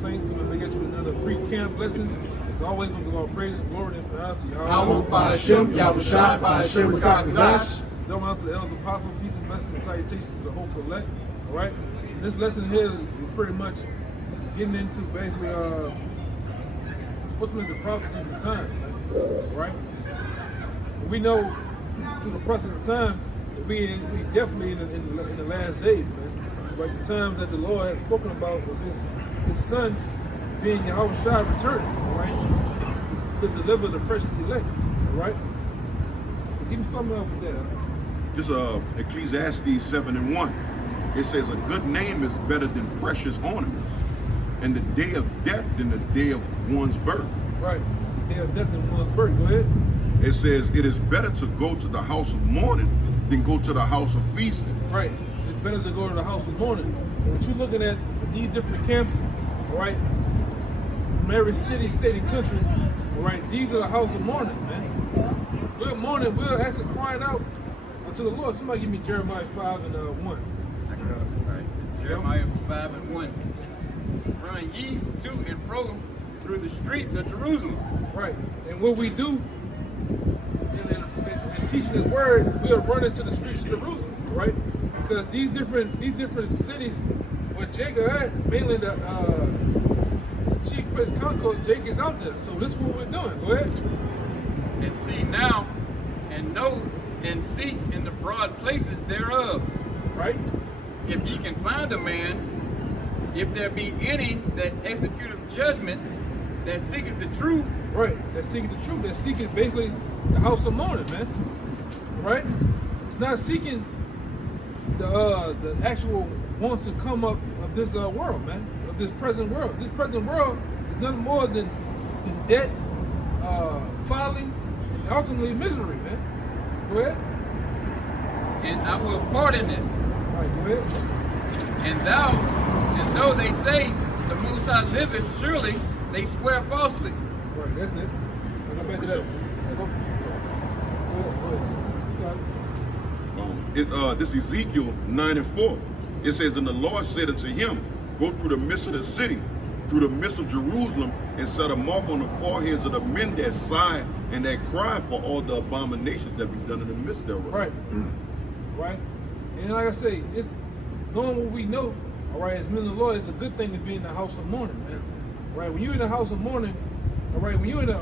saints. Coming to get you another pre-camp lesson. As always, we give all praises, glory, and finality. Hawuk Ba'Hashem, Yahushai Ba'Hashem Rakakadash. Don't answer the elders, apostles, peace and blessings and salutations to the hopeful elect. All right? This lesson here is pretty much getting into basically what's in the prophecies of time, right? We know through the process of time that we definitely in the last days, man. Right? The times that the Lord has spoken about of his son being Yahushua returning, right? To deliver the precious elect, right? Give me something else with that. This Ecclesiastes 7:1. It says a good name is better than precious ornaments, and the day of death than the day of one's birth. Right. The day of death than one's birth. Go ahead. It says it is better to go to the house of mourning than go to the house of feasting. Right. It's better to go to the house of mourning. And what you're looking at these different camps, all right, from every city, state, and country, all right, these are the house of mourning, man. We're mourning. We're actually crying out unto the Lord. Somebody give me Jeremiah 5:1. Right. Jeremiah 5:1. Run ye to and fro through the streets of Jerusalem. Right. And what we do in teaching His word, we are running to the streets of Jerusalem, right? Because these different cities where Jacob had, mainly the chief priest council, Jacob is out there. So this is what we're doing. Go ahead. And see now, and know, and seek in the broad places thereof. Right. If ye can find a man, if there be any that executeth judgment, that seeketh the truth. Right. They're seeking the truth. They're seeking basically the house of mourning, man. Right. It's not seeking the actual wants and come up of this world, man. Of this present world. This present world is nothing more than debt, folly, and ultimately misery, man. Go ahead. And I will pardon it. Right, go ahead. And though they say the Most High liveth, surely they swear falsely. Right, that's it. Go back to that. Go ahead. This Ezekiel 9:4. It says, and the Lord said unto him, go through the midst of the city, through the midst of Jerusalem, and set a mark on the foreheads of the men that sigh and that cry for all the abominations that be done in the midst thereof. Right. Right. And like I say, it's knowing what we know, all right, as men of the Lord, it's a good thing to be in the house of mourning, man. Right? When you're in the house of mourning, all right, when you're in a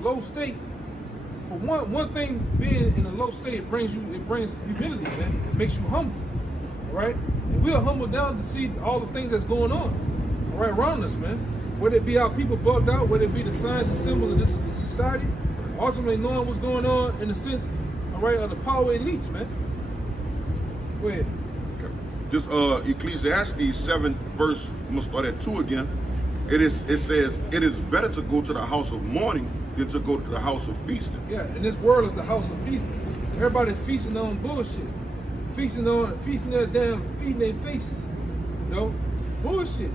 low state, for one thing, being in a low state, it brings humility, man. It makes you humble. All right? And we are humbled down to see all the things that's going on, all right, around us, man. Whether it be our people bugged out, whether it be the signs and symbols of this society, ultimately knowing what's going on in the sense, all right, of the power elites, man. Go ahead. Okay. Just Ecclesiastes 7 verse, I'm gonna start at 2 again. It says, it is better to go to the house of mourning than to go to the house of feasting. Yeah, and this world is the house of feasting. Everybody's feasting on bullshit. Feasting their damn, feeding their faces. You know? Bullshit.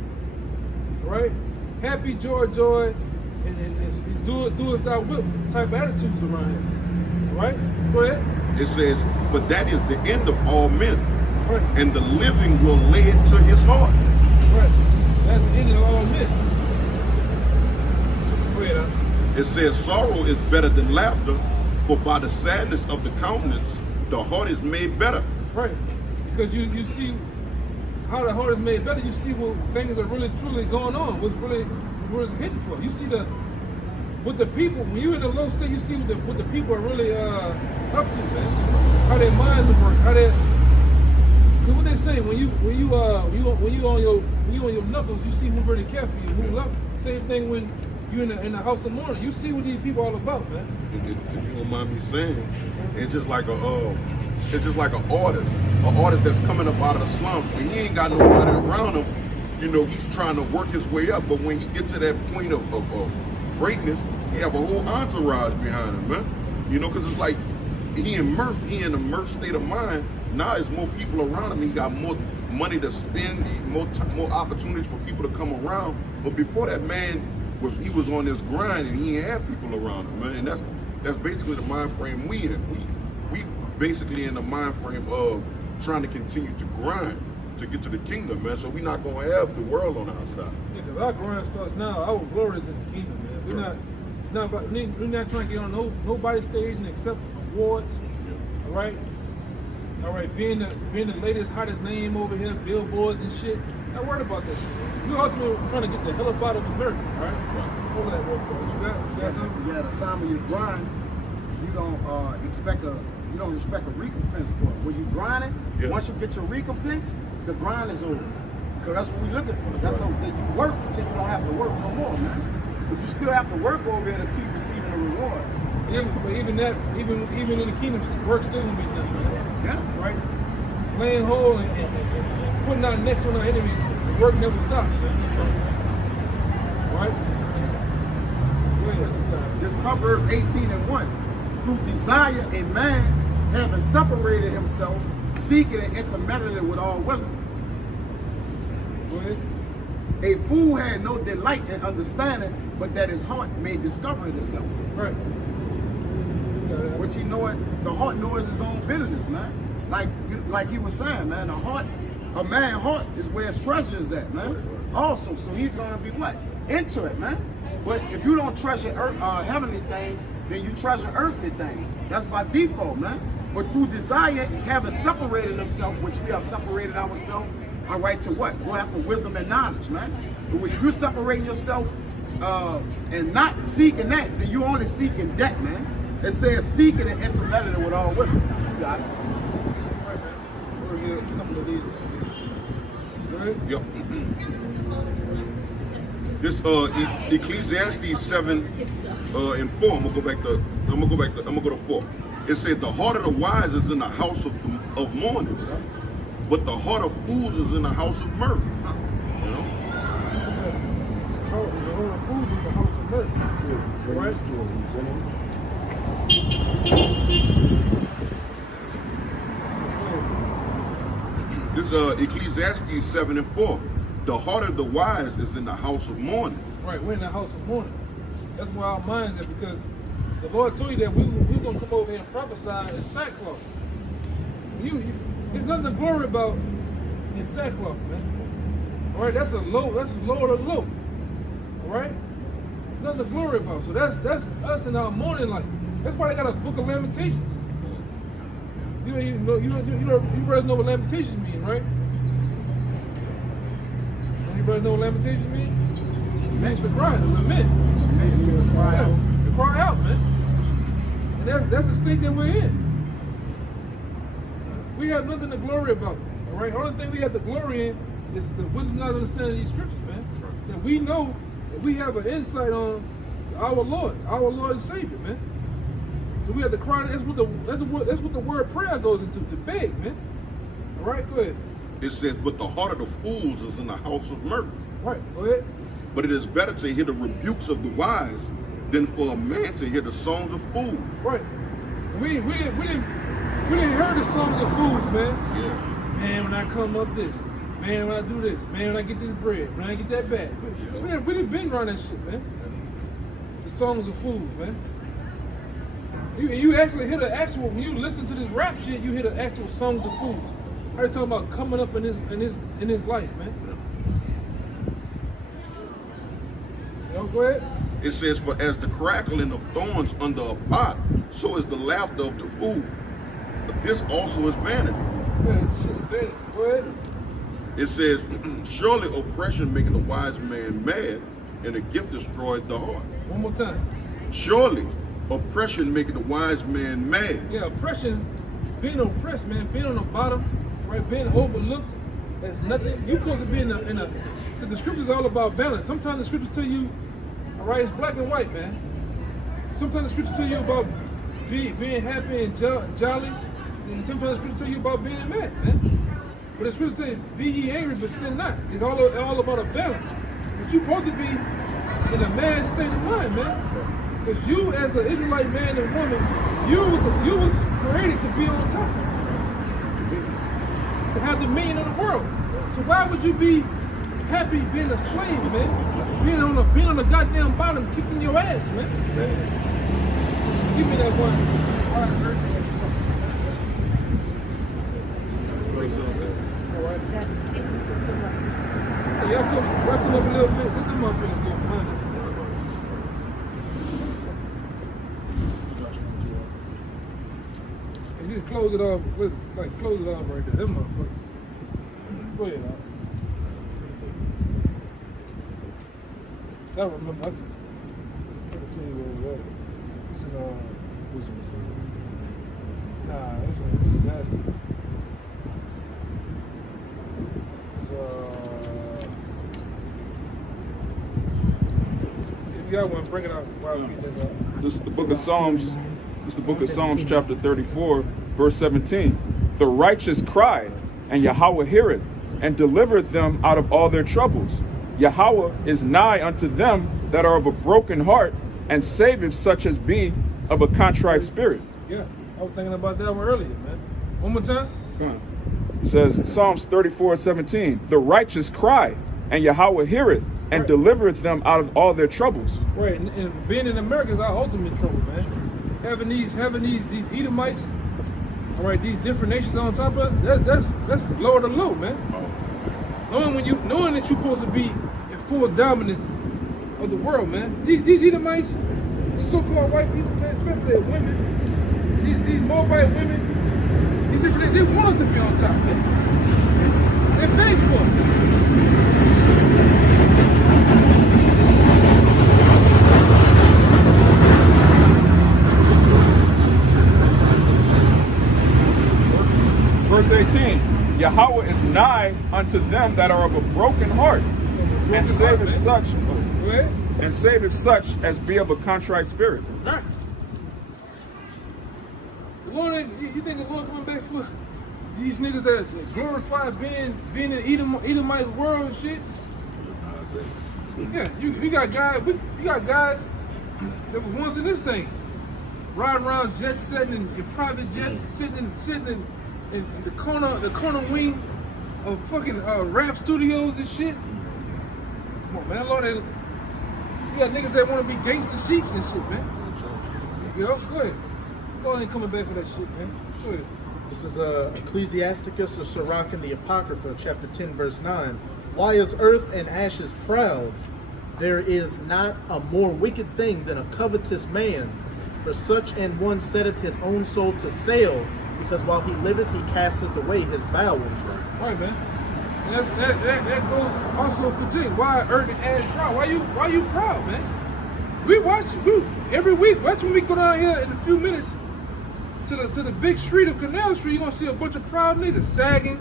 Right? Happy, joy, and do as thou wilt type of attitudes around here. Right? Go ahead. It says, for that is the end of all men, Right. and the living will lay it to his heart. Right. That's the end of all men. Go ahead, It says, sorrow is better than laughter, for by the sadness of the countenance, the heart is made better. Right. Because you see how the heart is made better, you see what things are really truly going on, what it's hitting for. You see with the people, when you're in a low state, you see what the people are really up to, man. How their minds work, how they. Cause what they say when you on your knuckles, you see who really care for you, who love you. Same thing when you're in the house of mourning. You see what these people are all about, man. If you don't mind me saying, it's just like an artist that's coming up out of the slum. When he ain't got nobody around him, you know, he's trying to work his way up. But when he gets to that point of greatness, he have a whole entourage behind him, man. You know, because it's like he in a immersed state of mind. Now there's more people around him. He got more money to spend, more opportunities for people to come around. But before that, man he was on this grind and he ain't had people around him, man. And that's basically the mind frame we in. We basically in the mind frame of trying to continue to grind. to get to the kingdom, man. So we're not gonna have the world on our side. Yeah, because our grind starts now. Our glory is in the kingdom, man. We're not trying to get on nobody's stage and accept awards. All right, being the latest, hottest name over here, billboards and shit. Not worried about that shit. We're ultimately trying to get the hell up out of America, all right? Hold that real quick. What you got something? Yeah, the time of your grind, you don't expect a recompense for it. When you grinding, Yeah. once you get your recompense, the grind is over. So that's what we're looking for. That's so that you work until you don't have to work no more, man. But you still have to work over there to keep receiving the reward. But even in the kingdom, work still gonna be done, man. Yeah. Right? Playing whole and putting our necks on our enemies, the work never stops, man. Right? Go ahead. This Proverbs 18:1. Through desire, a man having separated himself, seeking and intermeddling with all wisdom. Go ahead. A fool had no delight in understanding, but that his heart may discover it itself. Right. Which he know it, the heart knows his own bitterness, man. Like he was saying, man, a man's heart is where his treasure is at, man. Also, so he's gonna be what? Into it, man. But if you don't treasure heavenly things, then you treasure earthly things. That's by default, man. But through desire, having separated himself, which we have separated ourselves, all right, to what? Go after wisdom and knowledge, man. But when you're separating yourself and not seeking that, then you're only seeking that, man. It says seeking and intermeddling with all wisdom. You got it. Right, man. We're here, a couple of these. Go ahead. Yep. This Ecclesiastes 7 and 4. I'm gonna go to 4. It said the heart of the wise is in the house of mourning, but the heart of fools is in the house of mirth. You know? The whole fools in the house of mirth. Right? This Ecclesiastes 7 and 4. The heart of the wise is in the house of mourning. Right, we're in the house of mourning. That's where our minds are, because the Lord told you that we're going to come over here and prophesy in sackcloth. There's nothing to glory about in sackcloth, man. All right, that's low of the low. All right? There's nothing to glory about. So that's us in our mourning life. That's why they got a book of Lamentations. You brothers know what Lamentations mean, right? You brothers know what Lamentations mean? It means to cry, to lament. To cry out, man. And that's the state that we're in. We have nothing to glory about. All right? The only thing we have to glory in is the wisdom and understanding of these scriptures, man. That we know that we have an insight on our Lord and Savior, man. So we have to cry. That's what the word prayer goes into, to beg, man. All right, go ahead. It says, but the heart of the fools is in the house of mirth. Right, go ahead. But it is better to hear the rebukes of the wise than for a man to hear the songs of fools. Right. We didn't hear the songs of fools, man. Yeah. Man, when I come up this. Man, when I do this. Man, when I get this bread. When I get that bag. We didn't been around that shit, man. The songs of fools, man. You actually hear the actual, when you listen to this rap shit, you hear the actual songs of fools. How they talking about coming up in his life, man. Yo, go ahead. It says, for as the crackling of thorns under a pot, so is the laughter of the fool. But this also is vanity. Yeah, shit is vanity. Go ahead. It says, surely oppression maketh a wise man mad, and a gift destroyeth the heart. One more time. Surely oppression maketh a wise man mad. Yeah, oppression, being oppressed, man, being on the bottom, right, being overlooked, that's nothing. You're supposed to be in a the scriptures are all about balance. Sometimes the scriptures tell you, all right, it's black and white, man. Sometimes the scriptures tell you about being happy and jolly, and sometimes the scriptures tell you about being mad, man. But the scriptures say, be ye angry, but sin not. It's all about a balance. But you're supposed to be in a mad state of mind, man. Because you, as an Israelite man and woman, you was created to be on top, to have dominion of the world. So why would you be happy being a slave, man? Being on the goddamn bottom, kicking your ass, man. Give me that one. All right, Hey, y'all come up a little bit. This is motherfucker getting behind us. Hey, just close it off. Close it off right there. This motherfucker. Go ahead, Al. I remember. I can tell you where it was. It's in Wisdom. Nah, it's in Ecclesiastes. If you got one, bring it out while we get this out. This is the book of Psalms. This is the book of Psalms, chapter 34, verse 17. The righteous cry, and Yahweh heareth, and delivereth them out of all their troubles. Yahweh is nigh unto them that are of a broken heart, and saveth such as be of a contrite spirit. Yeah, I was thinking about that one earlier, man. One more time. Come on. It says, Psalms 34:17. The righteous cry, and Yahweh heareth, and Right. delivereth them out of all their troubles. Right, and being in America is our ultimate trouble, man. Having these Edomites, all right, these different nations on top of us, that's lower to low, man. Knowing that you're supposed to be in full dominance of the world, man. These Edomites, these so-called white people, man, especially women, these Moabite women, they want us to be on top, man. They beg for it. Verse 18, Yahweh is nigh unto them that are of a broken heart, and saveth such, Go ahead. and saveth such as be of a contrite spirit. Right. The Lord, you think the Lord coming back for these niggas that glorify being in Edomite world and shit? Yeah, you got guys that was once in this thing, riding around jet setting in private jets, sitting in the corner wing of fucking rap studios and shit. Come on, man, Lord, you got niggas that want to be gangster sheeps and shit, man. You know, go ahead. Lord ain't coming back for that shit, man. Go ahead. This is Ecclesiasticus or Sirach in the Apocrypha, chapter 10, verse 9. Why is earth and ashes proud? There is not a more wicked thing than a covetous man. For such an one setteth his own soul to sale, because while he liveth he casteth away his bowels. Right, man. And that goes also for Jake. Why earth and ash proud? Why you proud, man? We watch every week. Watch when we go down here in a few minutes to the big street of Canal Street. You're gonna see a bunch of proud niggas sagging,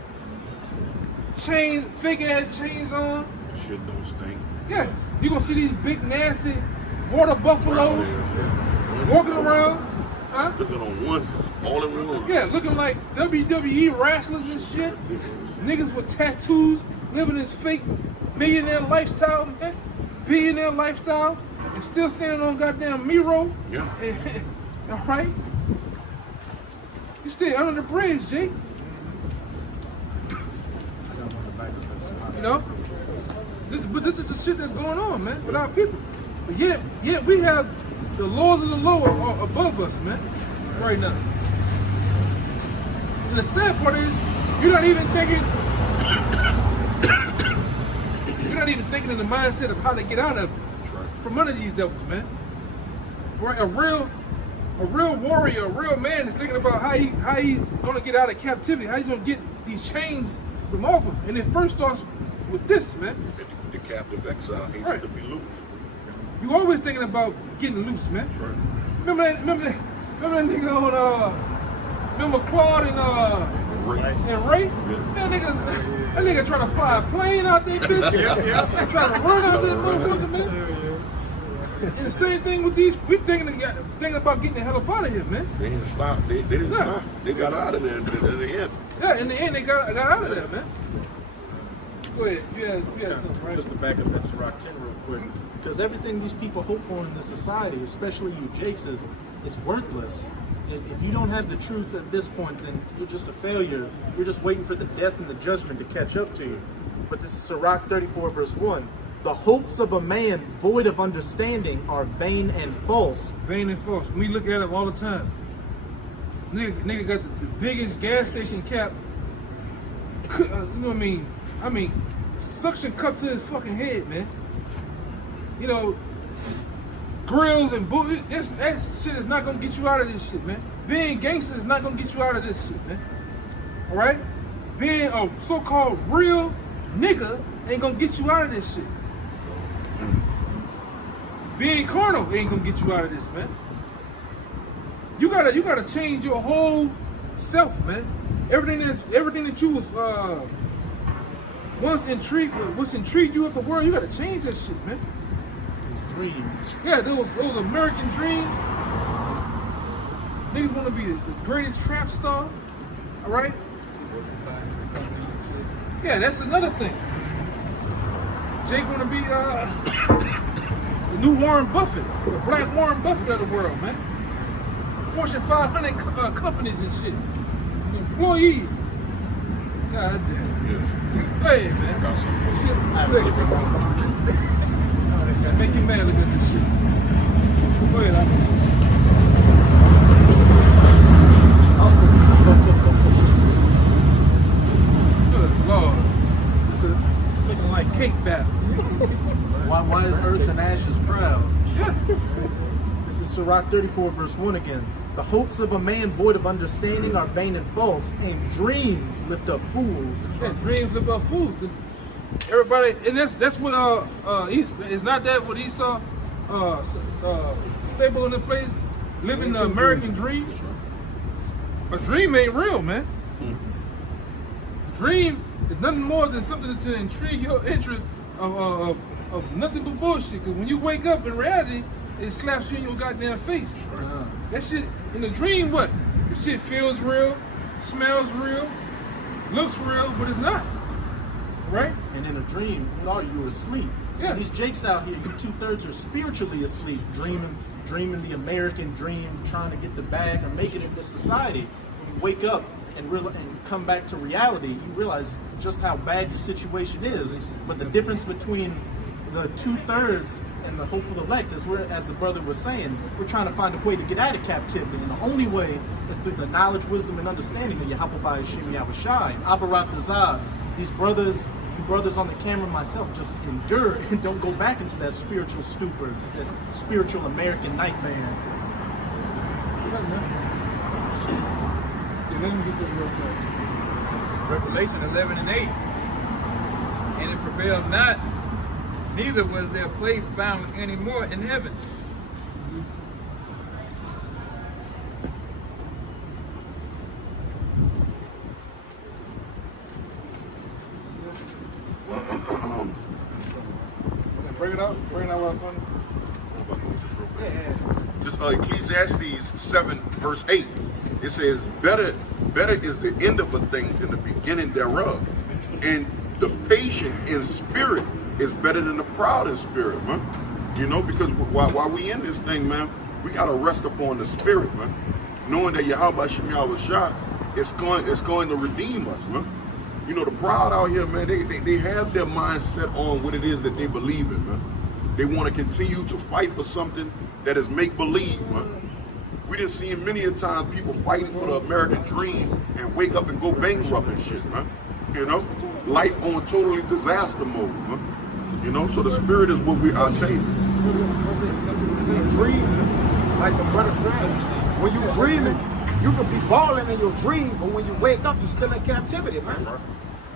chains, fake ass chains on. Shit don't stink. Yeah, you're gonna see these big nasty water buffaloes walking around, huh? Looking on onesies, all in one. Yeah, looking like WWE wrestlers and shit. Niggas with tattoos, living this fake millionaire lifestyle, man. Billionaire lifestyle, and still standing on goddamn Miro. Yeah. All right? You stay under the bridge, Jake. You know? But this is the shit that's going on, man, with our people. But yet we have the lords of the lower are above us, man, right now. And the sad part is, you're not even thinking in the mindset of how to get out of it from under these devils, man. Right? A real warrior, a real man is thinking about how he's gonna get out of captivity, how he's gonna get these chains from off him. And it first starts with this, man. The captive exile hates Right. to be loose. You always thinking about getting loose, man. That's right. Remember that nigga on remember Claude and Ray? That nigga trying to fly a plane out there, bitch. Trying to run out there, motherfucker, man. And the same thing with these, we thinking about getting the hell up out of here, man. They didn't stop. They didn't stop. They got out of there in the end. Yeah, in the end they got out of there, man. Go ahead, you had something, right? Just to back up that Sirach 10 real quick. Because everything these people hope for in this society, especially you Jakes, is worthless. If you don't have the truth at this point, then you're just a failure. You're just waiting for the death and the judgment to catch up to you. But this is Sirach 34 verse 1. The hopes of a man void of understanding are vain and false. Vain and false. We look at them all the time. Nigga got the biggest gas station cap you know what I mean? Suction cup to his fucking head, man. You know, grills and booty. That shit is not gonna get you out of this shit, man. Being gangster is not gonna get you out of this shit, man. All right? Being a so-called real nigga ain't gonna get you out of this shit. Being carnal ain't gonna get you out of this, man. You gotta change your whole self, man. Everything that you was once intrigued with, what's intrigued you with the world, you gotta change that shit, man. Those dreams. Yeah, those American dreams. Niggas wanna be the greatest trap star, all right? Yeah, that's another thing. Jake wanna be the new Warren Buffett, the black Warren Buffett of the world, man. Fortune 500 companies and shit. Employees. God damn. Hey, man. Shit. Make you mad looking at this shit. Go ahead, Good Lord. This is, Looking like cake batter. why is earth and ashes proud? Yeah. This is Sirach 34, verse 1 again. The hopes of a man void of understanding are vain and false, and dreams lift up fools. Yeah, dreams live up fools. Everybody, and that's what it's not that what Esau stable in the place, living the American dream. A dream ain't real, man. A dream is nothing more than something to intrigue your interest of nothing but bullshit. Because when you wake up in reality, it slaps you in your goddamn face. That shit in the dream, what? The shit feels real, smells real, looks real, but it's not. Right? And in a dream, you are asleep. Yeah. These Jakes out here, you 2/3 are spiritually asleep, dreaming the American dream, trying to get the bag or make it in this society. When you wake up and come back to reality, you realize just how bad your situation is. But the difference between the 2/3 and the hopeful elect is, as the brother was saying, we're trying to find a way to get out of captivity. And the only way is through the knowledge, wisdom, and understanding of Yahweh Hashem Yahushai. Abarat Dazah, these brothers, you brothers on the camera, myself, just endure and don't go back into that spiritual stupor, that spiritual American nightmare. Revelation 11 and 8. And it prevailed not, neither was their place found any more in heaven. Bring it out while I'm funny. This Ecclesiastes 7 verse 8. It says, better is the end of a thing than the beginning thereof. And the patient in spirit is better than the proud in spirit, man. You know, because while we in this thing, man, we gotta rest upon the spirit, man. Knowing that Yahweh Shem Yahushua is going to redeem us, man. You know, the proud out here, man, they have their mind set on what it is that they believe in, man. They want to continue to fight for something that is make-believe, man. We done seen many a time people fighting for the American dreams and wake up and go bankrupt and shit, man. You know, life on totally disaster mode, man. You know, so the spirit is what we are taking. You dream, like the brother said, when you dreaming, you could be balling in your dream, but when you wake up, you're still in captivity, man.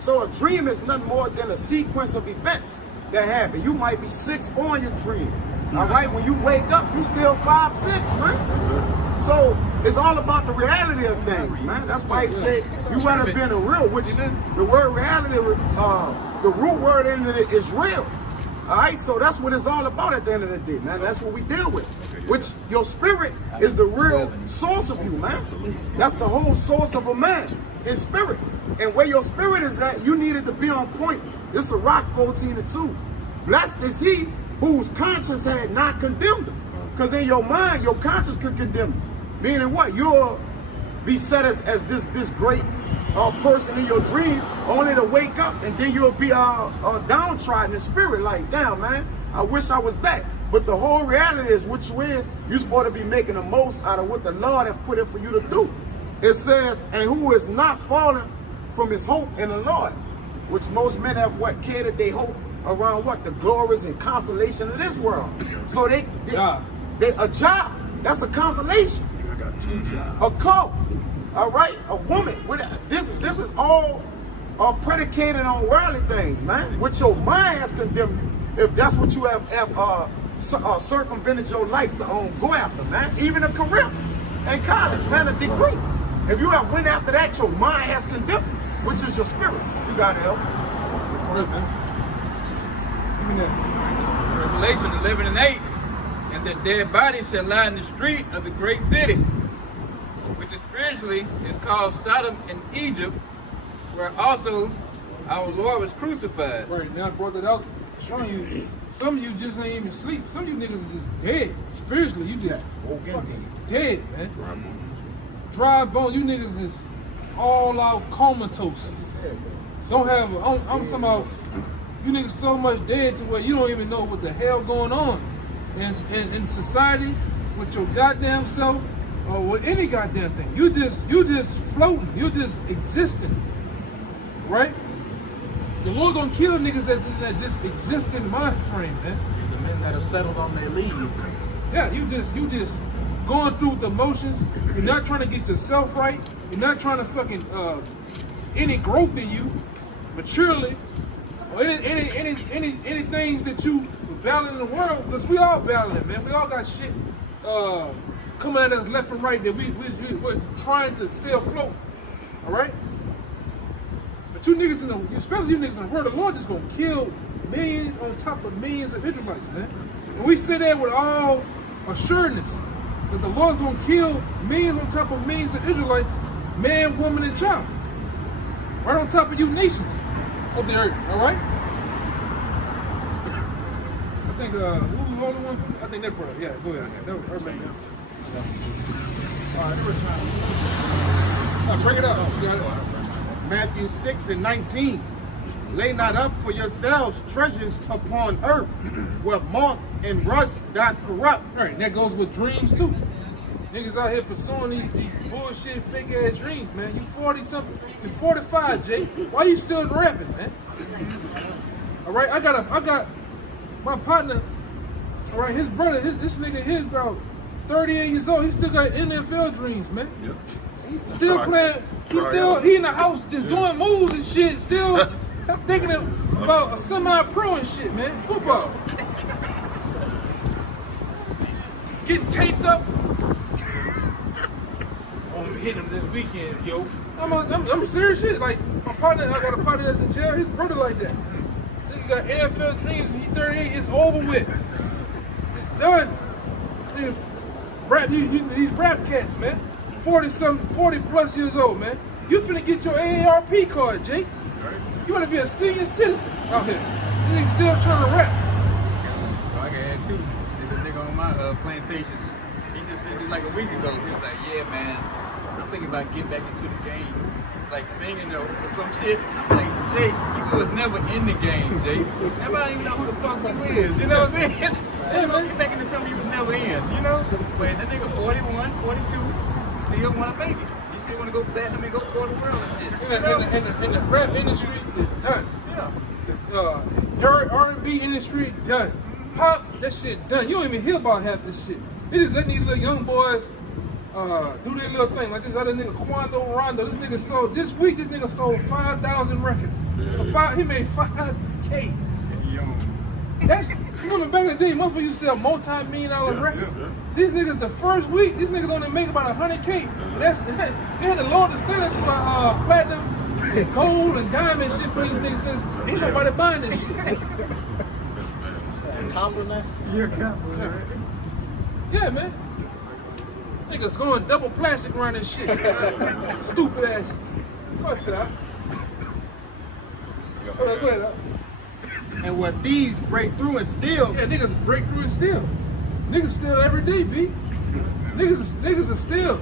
So a dream is nothing more than a sequence of events that happen. You might be 6'4" in your dream. All right, when you wake up, you still 5'6", man. So it's all about the reality of things, man. That's why he said you rather be in the real, which the word reality, the root word in it is real. All right, so that's what it's all about at the end of the day, man. That's what we deal with. Which your spirit is the real source of you, man. That's the whole source of a man, his spirit. And where your spirit is at, you needed to be on point. This is Sirach 14:2. Blessed is he whose conscience had not condemned him. Because in your mind, your conscience could condemn you. Meaning what? You'll be set as this great person in your dream, only to wake up and then you'll be downtrodden in spirit. Like, damn, man, I wish I was that. But the whole reality is, which is, you're supposed to be making the most out of what the Lord has put in for you to do. It says, and who is not fallen from his hope in the Lord, which most men have what catered their hope around what the glories and consolation of this world. So they a job. That's a consolation. I got 2 jobs. A coat, all right, a woman. This is all predicated on worldly things, man. Which your mind has condemned you. If that's what you have circumvented your life to go after, man. Even a career in college, man, a degree. If you have went after that, your mind has condemned you, which is your spirit. You got to help. What up, man? Give me that. Revelation 11:8, and the dead bodies shall lie in the street of the great city, which is spiritually is called Sodom and Egypt, where also our Lord was crucified. Right, now I brought that out. Showing you, some of you just ain't even sleep. Some of you niggas are just dead. Spiritually, you just fucking dead, man. Dry bone. You niggas is all out comatose. Don't have, I'm talking about, you niggas so much dead to where you don't even know what the hell going on in society with your goddamn self or with any goddamn thing. You just floating. You just existing, right? The Lord gonna kill niggas that's in that just existing mind frame, man. The men that are settled on their leads. Yeah, you just going through the motions. You're not trying to get yourself right. You're not trying to fucking any growth in you, maturely, or any things that you battling in the world. Because we all battling, man. We all got shit coming at us left and right that we're trying to stay afloat. All right. But you niggas especially you niggas in the word of the Lord, just gonna kill millions on top of millions of Israelites, man. And we sit there with all assuredness that the Lord's gonna kill millions on top of millions of Israelites, man, woman, and child. Right on top of you nations of the earth, all right? I think, who was the only one? I think that brother, yeah, go ahead. That was everybody else. All right, bring it up. You got it. Matthew 6:19. Lay not up for yourselves treasures upon earth, where moth and rust doth corrupt. All right, that goes with dreams too. Niggas out here pursuing these bullshit, fake ass dreams, man. You 40 something, you 45, Jay. Why you still rapping, man? All right, I got my partner. All right, his brother, this nigga, his bro, 38 years old. He still got NFL dreams, man. Yep. He still playing. He in the house just doing moves and shit. Still thinking about a semi-pro and shit, man. Football. Getting taped up. Oh, we hit him this weekend, yo. I'm serious shit. Like my partner, I got a partner that's in jail. His brother like that. Nigga got NFL dreams. He 38. It's over with. It's done. Nigga, rap, these rap cats, man. 40 plus years old, man. You finna get your AARP card, Jake. You wanna be a senior citizen out here. You niggas still trying to rap. I can add too. There's a nigga on my plantation. He just said this like a week ago. He was like, yeah, man, I'm thinking about getting back into the game. Like singing or some shit. I'm like, Jake, you was never in the game, Jake. Everybody even know who the fuck you is. You know what I'm saying? Yeah, man, get back into something you was never in, you know? But that nigga 41, 42, still want to make it. He still want to go platinum and go tour the world and shit. And the rap industry is done. Yeah. The R&B industry done. Pop, that shit done. You don't even hear about half this shit. They just letting these little young boys do their little thing. Like this other nigga, Quando Rondo. This nigga sold, this week, this nigga sold 5,000 records. He made 5K. That's, you remember back in the day, motherfuckers used to sell multi-million-dollar records. These niggas, the first week, these niggas only make about 100K. That's, they had to lower the standards for platinum and gold and diamond shit for these niggas. Ain't nobody buying this shit. Compliment? Yeah, man. Niggas going double plastic around this shit. Stupid ass. Go ahead, Go ahead, And what thieves break through and steal. Yeah, niggas break through and steal. Niggas steal every day, B. Niggas are steal.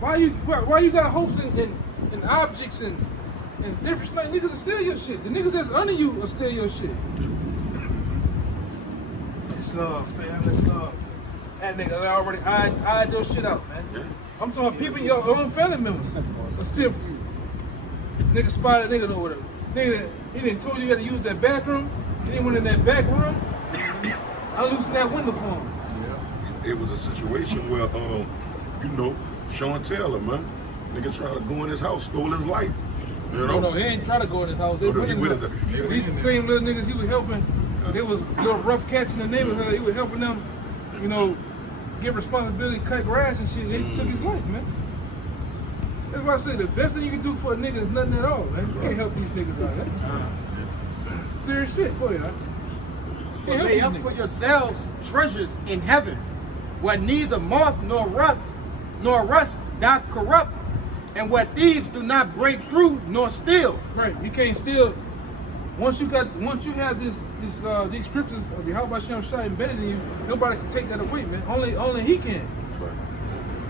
Why you got hopes in objects and different like niggas will steal your shit. The niggas that's under you will steal your shit. It's love, man. It's love. That nigga already eyed your shit out, man. I'm talking people, your own family members. So steal from you. Nigga spotted nigga or whatever. Nigga, he didn't told you got to use that bathroom. He didn't went in that back room. I loosened that window for him. It was a situation where, you know, Sean Taylor, man, nigga tried to go in his house, stole his life. You know? No, he ain't try to go in his house. They went in his house. These the same little niggas he was helping. There was little rough cats in the neighborhood. He was helping them, you know, get responsibility, cut grass and shit. They took his life, man. That's why I say the best thing you can do for a nigga is nothing at all, man. You can't help these niggas out, man. Serious shit. Go ahead. But lay up for yourselves treasures in heaven, where neither moth nor rust doth corrupt, and where thieves do not break through nor steal. Right. You can't steal. Once you have these scriptures of Yahweh Shem Shai embedded in you, nobody can take that away, man. Only He can.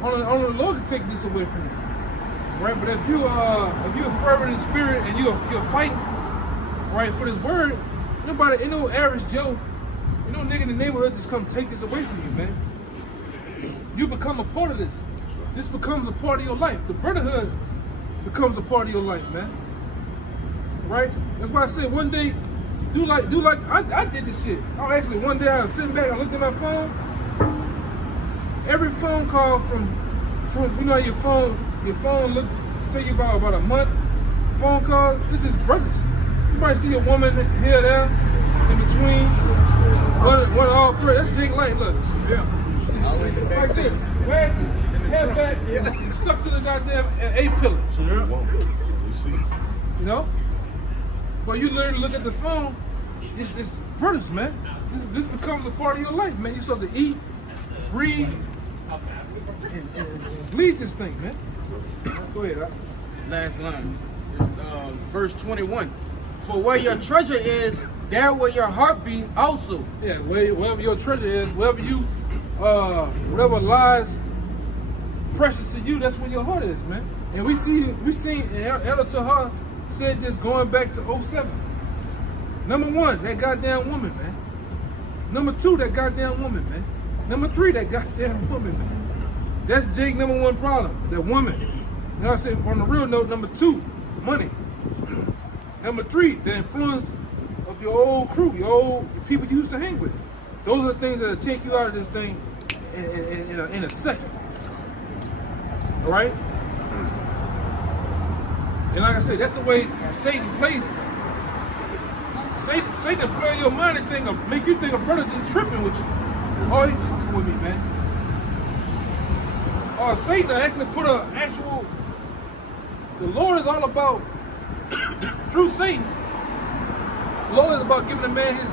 Only the Lord can take this away from you. Right, but if you're fervent in spirit and you're fighting, right, for this word, ain't no average Joe, ain't no nigga in the neighborhood just come take this away from you, man. You become a part of this. This becomes a part of your life. The brotherhood becomes a part of your life, man. Right? That's why I said one day, do like I did this shit. Actually one day I was sitting back, I looked at my phone. Every phone call from you know your phone look tell you about a month. Phone calls, it's just brothers. You might see a woman here, there, in between. One all three. That's Jake Light, look. Yeah. Like this. Where's this? Head back, stuck to the goddamn A pillar. You know? But you literally look at the phone, it's brothers, man. This becomes a part of your life, man. You're supposed to eat, breathe, and bleed this thing, man. Go ahead. Last line, verse 21. For where your treasure is, there will your heart be also. Yeah, wherever your treasure is, wherever whatever lies precious to you, that's where your heart is, man. And we seen Elder Tahar said this going back to 07. Number one, that goddamn woman, man. Number two, that goddamn woman, man. Number three, that goddamn woman, man. That's Jake's number one problem, that woman. You know what I said? On the real note, number two, money. Number three, the influence of your old crew, your people you used to hang with. Those are the things that'll take you out of this thing in a second. All right? And like I said, that's the way Satan plays it. Satan play your mind and make you think a brother just tripping with you. Oh, he fucking with me, man. Satan actually put the Lord is all about, through Satan, the Lord is about giving a man his,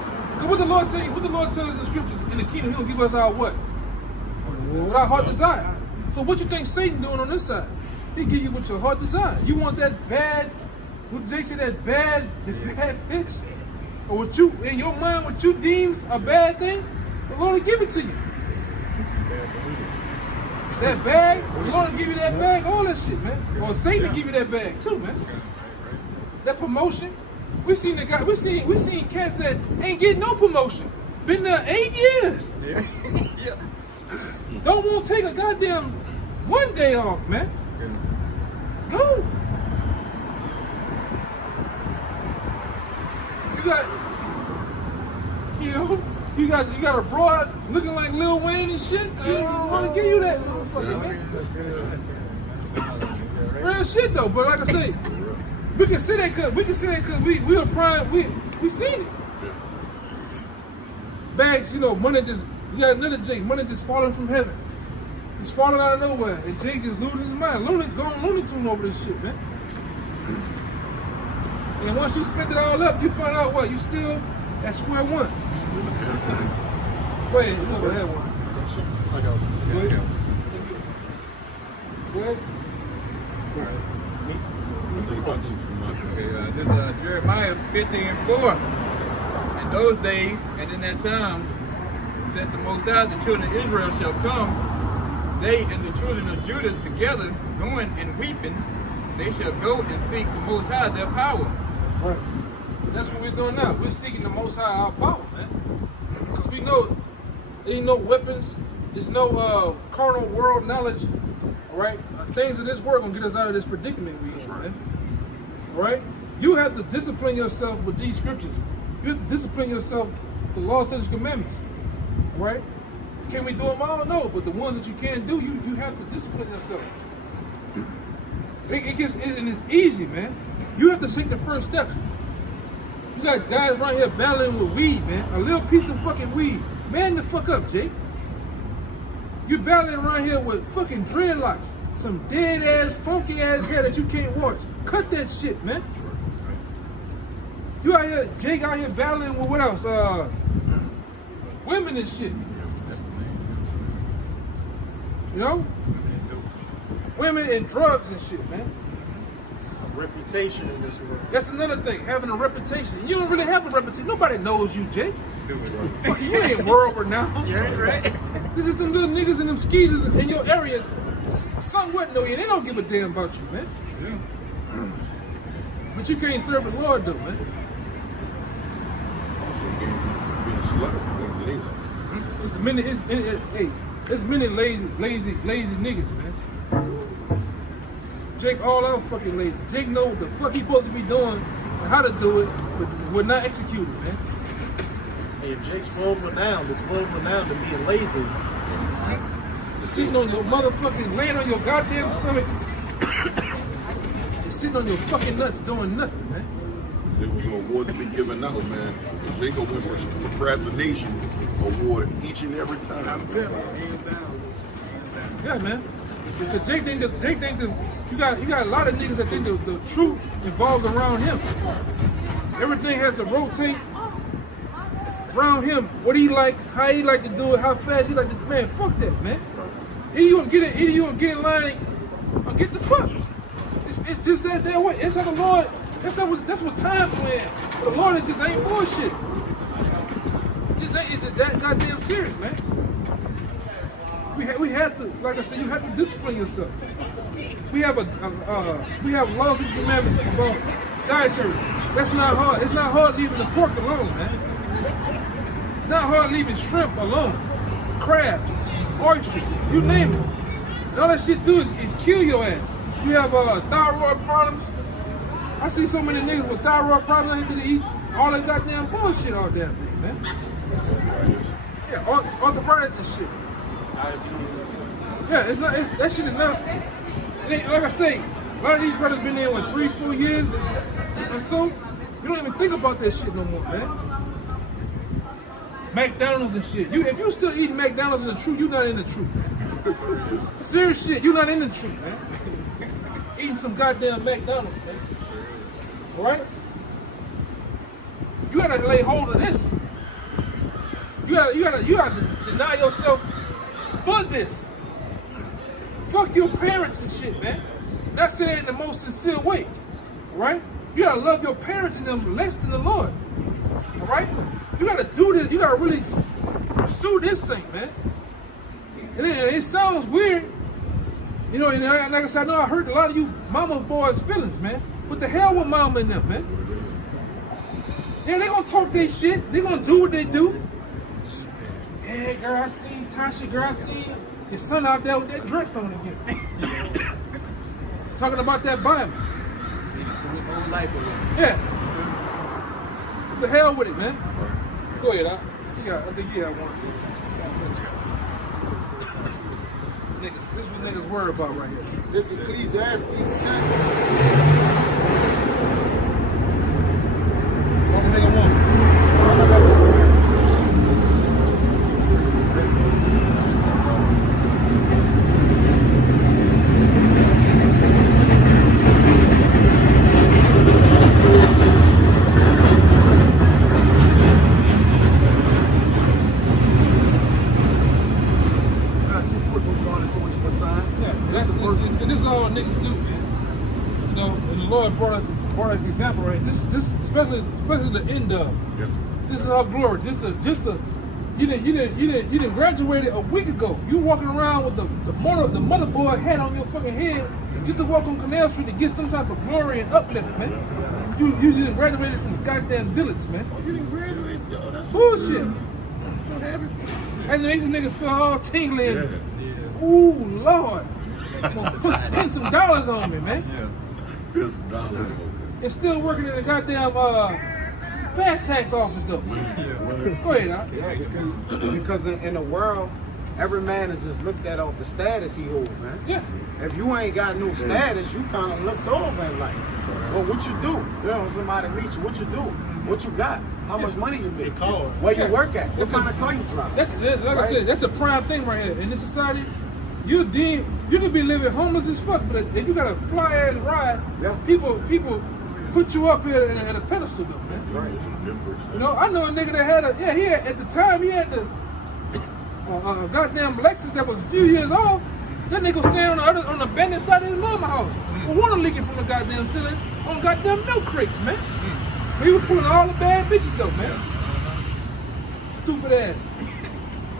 what the Lord say, what the Lord tells us in the scriptures, in the kingdom, He'll give us our what? What our heart desire. So what you think Satan doing on this side? He give you what your heart desire. You want that bad, what they say, that bad fix? Or what you, in your mind, what you deem a bad thing, the Lord will give it to you. That bag, the Lord will give you that bag, all that shit, man. Or Satan will give you that bag too, man. That promotion. We seen cats that ain't getting no promotion. Been there 8 years. Yeah. Don't want to take a goddamn one day off, man. Go. You got a broad looking like Lil Wayne and shit. She want to give you that motherfucker, man. Real shit though, but like I say, we can say that because we are prime. We seen it. Bags, money just. You got another Jake, money just falling from heaven. It's falling out of nowhere, and Jake is losing his mind. Going Looney Tune over this shit, man. And once you spend it all up, you find out what? You still at square one. Go ahead, you over that one. Go ahead. This is Jeremiah 15:4. In those days and in that time, said the Most High, the children of Israel shall come, they and the children of Judah together, going and weeping, they shall go and seek the Most High, their power. Right. That's what we're doing now. We're seeking the Most High, our power, man. Because we know there ain't no weapons, there's no carnal world knowledge, all right? Things in this world gonna get us out of this predicament we in, man. right? You have to discipline yourself with these scriptures. You have to discipline yourself with the law, statutes, commandments, right? Can we do them all? No, but the ones that you can do, you have to discipline yourself. And it's easy, man. You have to take the first steps. You got guys right here battling with weed, man. A little piece of fucking weed. Man the fuck up, Jake. You battling around here with fucking dreadlocks. Some dead ass, funky ass hair that you can't watch. Cut that shit, man. You out here, Jake out here battling with what else? Women and shit. You know? Women and drugs and shit, man. Reputation in this world. That's another thing, having a reputation. You don't really have a reputation. Nobody knows you, Jake. You ain't world renowned. You ain't right. This is them little niggas and them skeezers in your area. Somewhat know you. They don't give a damn about you, man. Yeah. But you can't serve the Lord, though, man. There's many lazy niggas, man. Jake all out fucking lazy. Jake know what the fuck he supposed to be doing and how to do it, but would not execute it, man. Hey, if Jake's world renowned, it's world renowned to being lazy. Sitting on your motherfucking, laying on your goddamn stomach, and sitting on your fucking nuts doing nothing, man. There was an award to be given out, man. Jacob went for procrastination award each and every time. Yeah, man. Because Jake think that you got a lot of niggas that think the truth involves around him. Everything has to rotate around him. What he like, how he like to do it, how fast he like to. Man, fuck that, man. Either you gonna get in line or get the fuck. It's just that way. It's how the Lord. That's what time's playing. The Lord just ain't bullshit. It's just that goddamn serious, man. We have to, like I said, you have to discipline yourself. We have laws and commandments about dietary. That's not hard. It's not hard leaving the pork alone, man. It's not hard leaving shrimp alone, crabs, oysters, you name it. And all that shit do is kill your ass. You have thyroid problems. I see so many niggas with thyroid problems out here to eat all that goddamn bullshit all damn day, man. Yeah, arthritis and shit. Yeah, that shit is not. It ain't, like I say, a lot of these brothers been there with 3-4 years, and so you don't even think about that shit no more, man. McDonald's and shit. If you still eating McDonald's in the truth, you're not in the truth. Serious shit, you're not in the truth, man. Eating some goddamn McDonald's, man. All right? You gotta lay hold of this. You gotta deny yourself for this. Fuck your parents and shit, man. That's it in the most sincere way. All right? You gotta love your parents and them less than the Lord. All right? You gotta do this. You gotta really pursue this thing, man. And then it sounds weird, you know. And like I said, I know I hurt a lot of you mama boys' feelings, man. What the hell with mama and them, man? Yeah, they gonna talk their shit. They gonna do what they do. Yeah, girl, I seen Tasha. Girl, I seen your son out there with that dress on again. Talking about that Bible. His whole life away. Yeah. What the hell with it, man? Go ahead, I think you have one. Niggas, this is what niggas worry about right here. This Ecclesiastes 10. Don't make a woman. And this is all niggas do, man. You know, and the Lord brought us an example, right? This especially the end of. Yep. This is our glory. You didn't graduate a week ago. You walking around with the motherboard hat on your fucking head just to walk on Canal Street to get some type of glory and uplift, man. You didn't graduate from goddamn Dillard's, man. You didn't graduate, yo. That's Bullshit. I'm so happy for you. And these niggas feel all tingly. Yeah. Ooh, Lord. Put some dollars on me, man. There's some dollars over there. is still working in the goddamn fast tax office though. Go ahead, Doc. Yeah, because in the world, every man is just looked at off the status he holds, man. Yeah. If you ain't got no status, you kind of looked over in life. Well, what you do? You know, somebody meet you, what you do? What you got? How much money you make? Where you work at? What kind of car you drive? Like I said, that's a prime thing right here. In this society, you can be living homeless as fuck, but if you got a fly ass ride, people put you up here at a pedestal, though, man. Right. You know, I know a nigga that had at the time he had the goddamn Lexus that was a few years old. That nigga was staying on the abandoned side of his mama house. With water leaking from the goddamn ceiling on goddamn milk crates, man. He was pulling all the bad bitches though, man. Stupid ass.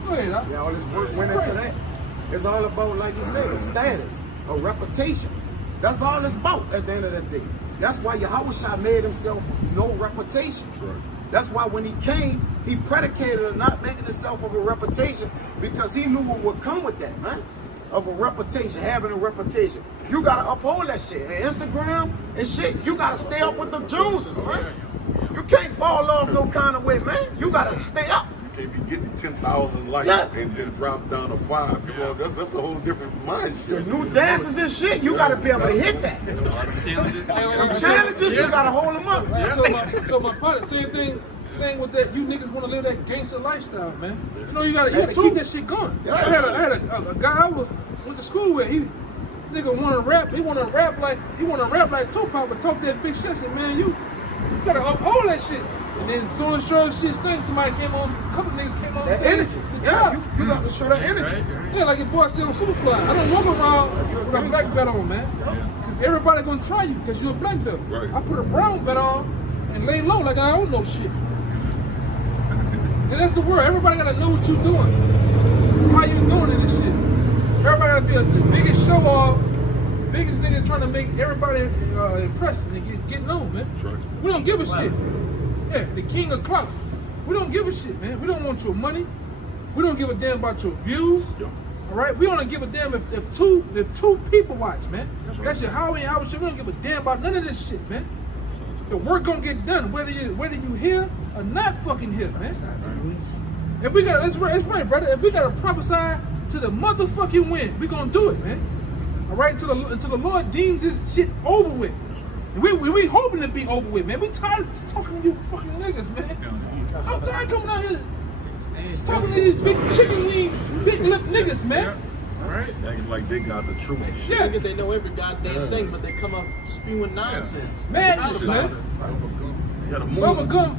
Go ahead, Doc. Yeah, all this work went into that. It's all about, like you said, a status, a reputation. That's all it's about at the end of the day. That's why Yahushua made himself no reputation. Right. That's why when he came, he predicated on not making himself of a reputation because he knew what would come with that, man. Of a reputation, having a reputation. You gotta uphold that shit. And Instagram and shit, you gotta stay up with the Joneses, man. You can't fall off no kind of way, man. You gotta stay up. You can't be getting 10,000 likes and then drop down to 5. You know, that's a whole different mindset. The new dances and shit, you gotta be able to hit that. The challenges, you gotta hold them up. Right, so my partner, same with that. You niggas want to live that gangster lifestyle, man. You know you gotta keep that shit going. Yeah. I had a guy I went to school with. Nigga wanted to rap. He wanted to rap like Tupac, but talk that big shit. I said, man, you gotta uphold that shit. And then soon as sure shit stinks, somebody came on, a couple niggas came on. That energy. Yeah, you got to show that energy. Yeah, like your boy said on Superfly. I don't walk around with a black belt on, man. Cause everybody gonna try you because you're a black belt. Right. I put a brown belt on and lay low like I don't know shit. And that's the word. Everybody gotta know what you're doing. How you doing in this shit. Everybody gotta be the biggest show off, biggest nigga trying to make everybody impressed and get known, man. Right. We don't give a shit. Yeah, the king of clout. We don't give a shit, man. We don't want your money. We don't give a damn about your views. Yeah. All right, we don't give a damn if two people watch, man. That's your Howie and Howard shit. We don't give a damn about none of this shit, man. The work gonna get done, whether you here or not fucking here, man. If we got, it's right, brother. If we gotta prophesy to the motherfucking wind, we gonna do it, man. All right, until the Lord deems this shit over with. And we hoping to be over with, man. We tired of talking to you fucking niggas, man. I'm tired of coming out here talking to these big chicken wing, big lip niggas, man. Right? Acting like they got the truth. Yeah. Niggas, they know every goddamn thing, but they come up spewing nonsense. Madness, man. You gotta move. Bubble gum.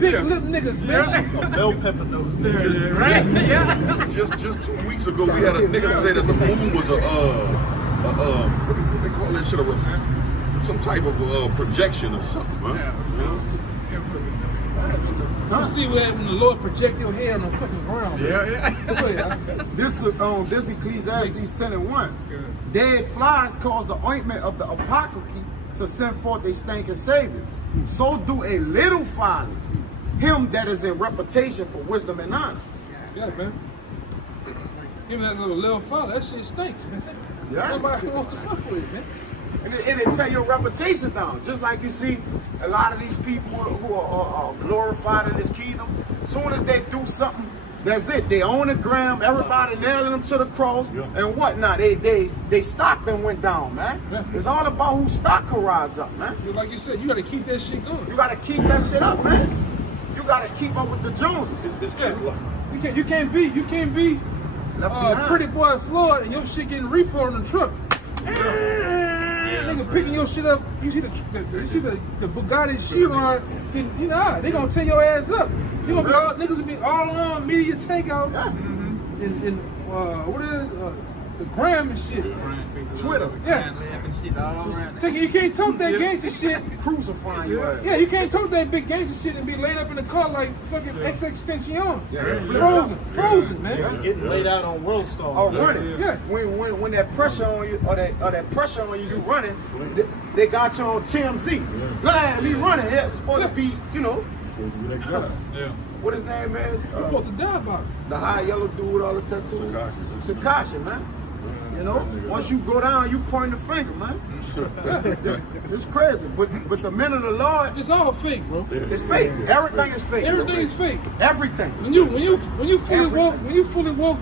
Big lip niggas, man. Bell pepper nose. Right? Just 2 weeks ago, we had a nigga say that the moon was what do they call that shit? Some type of projection or something, man. You see what happened when the Lord project your hair on the fucking ground. Yeah. This Ecclesiastes 10:1. Dead flies cause the ointment of the apothecary to send forth a stinking savior. So do a little folly him that is in reputation for wisdom and honor. Yeah, man. Give me that little father. That shit stinks, man. Yeah. Nobody wants to fuck with it, man. And it tear your reputation down. Just like you see a lot of these people who are glorified in this kingdom. Soon as they do something, that's it. They own the gram, everybody nailing them to the cross and whatnot. They stock and went down, man. Yeah. It's all about who stock can rise up, man. Like you said, you gotta keep that shit going. You gotta keep that shit up, man. You gotta keep up with the Joneses. Yeah. You can't be Left behind. Pretty Boy Floyd and your shit getting repo on the truck. Nigga picking your shit up. You see the Bugatti Chiron. You know they gonna tear your ass up. You gonna be all niggas will be all on media takeout. Yeah. And what is the gram and shit. Twitter. Yeah. You can't talk that gangster shit. Crucifying you. Yeah, you can't talk that big gangster shit and be laid up in the car like fucking XXXTentacion. Yeah. Frozen, man. You're getting laid out on road stars. Or running. Yeah. When that pressure on you, or that pressure on you running, they got you on TMZ. Look at me running. Yeah, it's supposed to be, Supposed to be that guy. Yeah. what his name is? You're supposed to die about it. The high yellow dude with all the tattoos. Tekashi, man. You You know, once you go down, you point the finger, man. It's crazy. But the men of the Lord, It's all fake, bro. it's fake. Everything is fake. Everything is fake. Everything. When you fully woke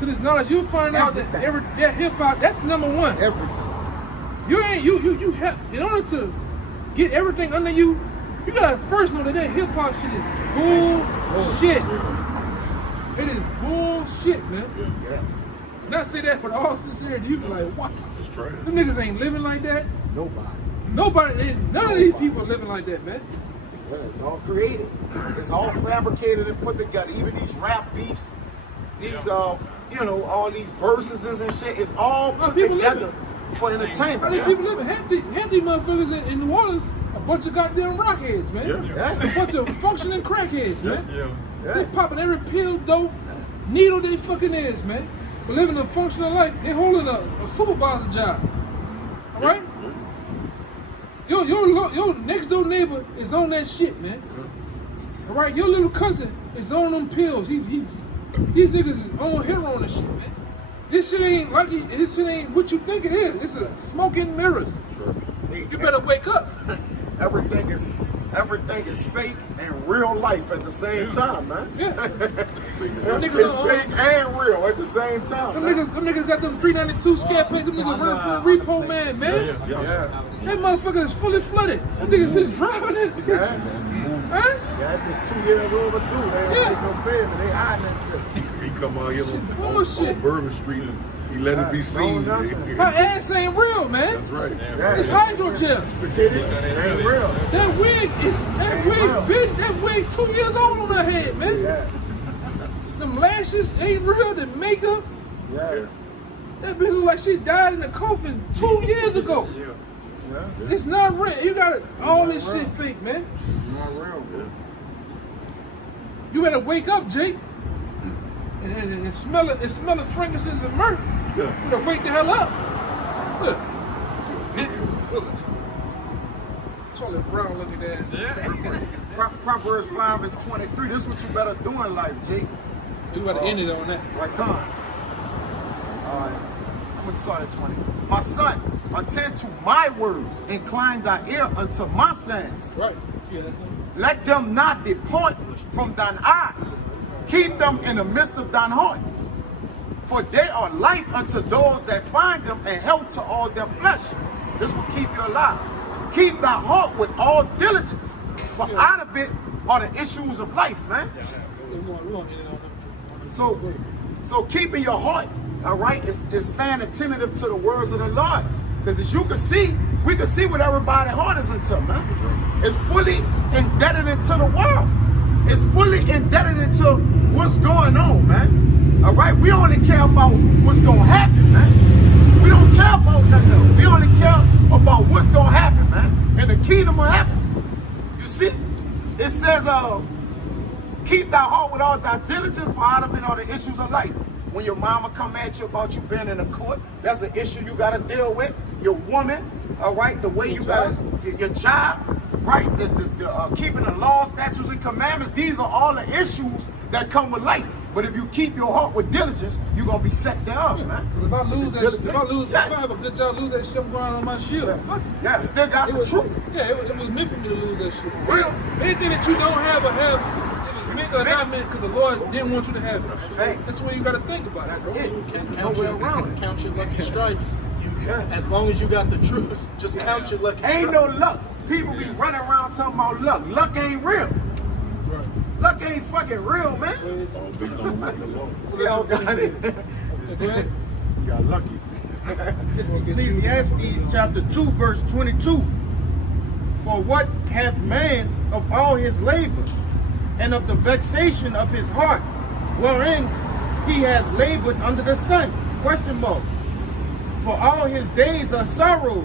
to this knowledge, you'll find out that that hip hop, that's number one. Everything. You have, in order to get everything under you, you gotta first know that hip hop shit is bullshit. It is bullshit, man. Yeah. And I say that with all sincerity. You be like, what? It's trash. Them niggas ain't living like that. Nobody. None of these people are living like that, man. Yeah, it's all created. It's all fabricated and put together. Even these rap beefs, these you know, all these verses and shit, it's all put people together living. for How entertainment. many people living? Half these motherfuckers in New Orleans, a bunch of goddamn rockheads, man. Yeah. A bunch of functioning crackheads, man. Yeah. They popping every pill, dope, needle they fucking is, man. But living a functional life, they holding a supervisor job. All right? Your next door neighbor is on that shit, man. All right? Your little cousin is on them pills. These niggas is on heroin and shit, man. This shit ain't this shit ain't what you think it is. It's a smoke and mirrors. You better wake up. Everything is fake and real life at the same time, man. Yeah. It's fake and real at the same time. Them niggas got them 392 scare packs. Them niggas running for a repo man, man. Yeah. That motherfucker is fully flooded. Them niggas just driving it. Huh? Yeah, it's 2 years overdue. They don't make no payment. They hiding that shit. He come out here Bullshit. on Bourbon Street and he let it be seen. My ass ain't real, man. That's right. It's hydrogel. Ain't real. That wig 2 years old on her head, man. Yeah. Them lashes ain't real. The makeup. Yeah. That bitch look like she died in a coffin 2 years ago. Yeah. It's not real. You got all this shit fake, man. Not real, man. You better wake up, Jake. And smell it. And smell the fragrances of murder. You better wake the hell up. Look. Charlie Brown looking ass. Proverbs 5:23. This is what you better do in life, Jake. You better end it on that. Right, come on. All right. I'm going to start at 20. My son, attend to my words, incline thy ear unto my sayings. Right. Yeah, that's it. Let them not depart from thine eyes. Keep them in the midst of thine heart. For they are life unto those that find them, and health to all their flesh. This will keep you alive. Keep thy heart with all diligence, for out of it are the issues of life, man. We won't end it on them. So keeping your heart, all right, is staying attentive to the words of the Lord. Because as you can see, we can see what everybody's heart is into, man. It's fully indebted into the world. It's fully indebted into what's going on, man. All right, we only care about what's going to happen, man. We don't care about nothing else. We only care about what's going to happen, man. In the kingdom of heaven. You see, it says, keep thy heart with all thy diligence, for out of it are the issues of life. When your mama come at you about you being in the court, that's an issue you got to deal with. Your woman, all right, the way you got your job, right, the keeping the law, statutes, and commandments, these are all the issues that come with life. But if you keep your heart with diligence, you're going to be set there up, man. If I lose if I have a good job, lose that shit, I'm going on my shield. Fuck it. Yeah, still got the truth. Yeah, it was meant for me to lose that shit. For real. Anything that you don't have or have, it was meant or not meant because the Lord didn't want you to have it. Thanks. That's what you got to think about. That's bro. it. Count Nowhere around it. count your lucky stripes. As long as you got the truth, just count your lucky stripes. Ain't no luck. People be running around talking about luck. Luck ain't real. Right. Luck ain't fucking real, man. We all got it. Go ahead. You got lucky. This is Ecclesiastes chapter 2, verse 22. For what hath man of all his labor, and of the vexation of his heart, wherein he hath labored under the sun? Question mark. For all his days are sorrows,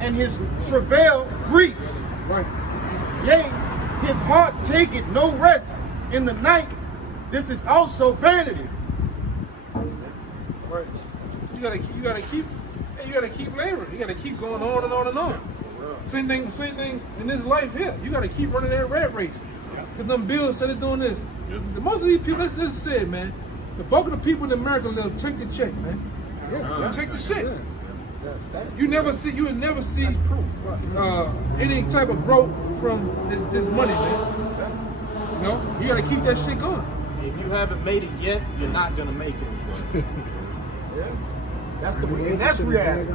and his travail grief. Right. Yea, his heart taketh no rest in the night. This is also vanity. Right. You gotta keep laboring. You gotta keep going on and on and on. Same thing in this life here. You gotta keep running that rat race. Cause them bills said it's doing this. Most of these people, let's say it, man. The bulk of the people in America live take the check, man. Check the shit. That's You never see. You would never see that's proof. any type of growth from this money, man. You know, you gotta keep that shit going. If you haven't made it yet, you're not gonna make it. Yeah. That's reality.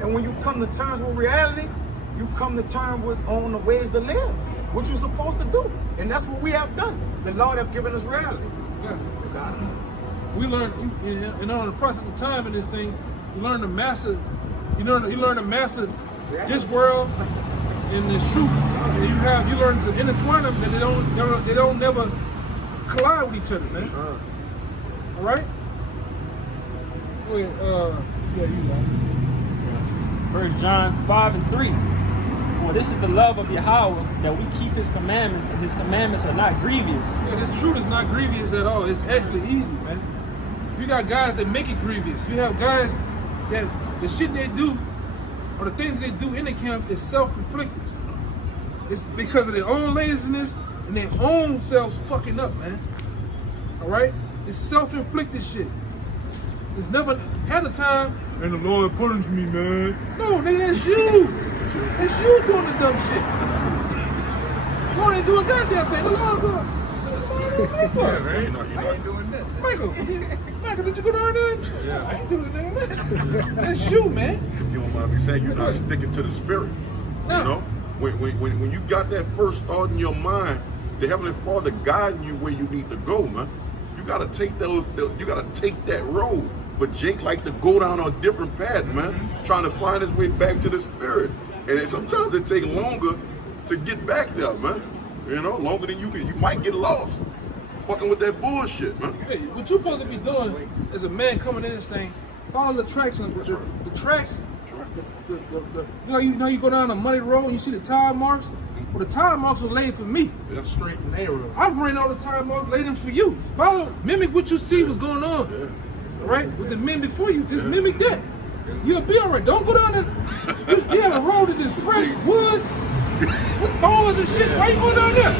And when you come to terms with reality, you come to terms with on the ways to live, what you're supposed to do. And that's what we have done. The Lord has given us reality. Yeah. We learn, you know, in the process of time in this thing, you learn to master. You learn to master this world and the truth. And you learn to intertwine them, and they don't never collide with each other, man. All right. Go ahead. Yeah, you know. 1 John 5:3. For this is the love of Yahweh, that we keep his commandments, and his commandments are not grievous. Yeah, this truth is not grievous at all. It's actually easy, man. You got guys that make it grievous. You have guys that the shit they do or the things they do in the camp is self-inflicted. It's because of their own laziness and their own selves fucking up, man. All right? It's self-inflicted shit. It's never had a time, and the Lord punished me, man. No, nigga, that's you. That's you doing the dumb shit. The Lord ain't doing goddamn thing. The Lord doing. Michael, did you go down there? Yeah. I ain't doing that. That's you, man. You don't mind me saying you're not sticking to the spirit. No. You know, when you got that first thought in your mind, the Heavenly Father guiding you where you need to go, man. You gotta take that road. But Jake like to go down a different path, man, trying to find his way back to the spirit. And sometimes it takes longer to get back there, man. You know, longer than you might get lost. Fucking with that bullshit, man. Hey, what you're supposed to be doing as a man coming in this thing, follow the tracks. The tracks, you know, you go down a muddy road and you see the tire marks. Well, the tire marks are laid for me. That's straight and narrow. I've ran all the tire marks, laid them for you. Follow, mimic what you see what's going on. Yeah. Right? With the men before you, just mimic that. You'll be all right. Don't go down there. You have a road that is fresh woods, with thorns and shit. Why you going down there?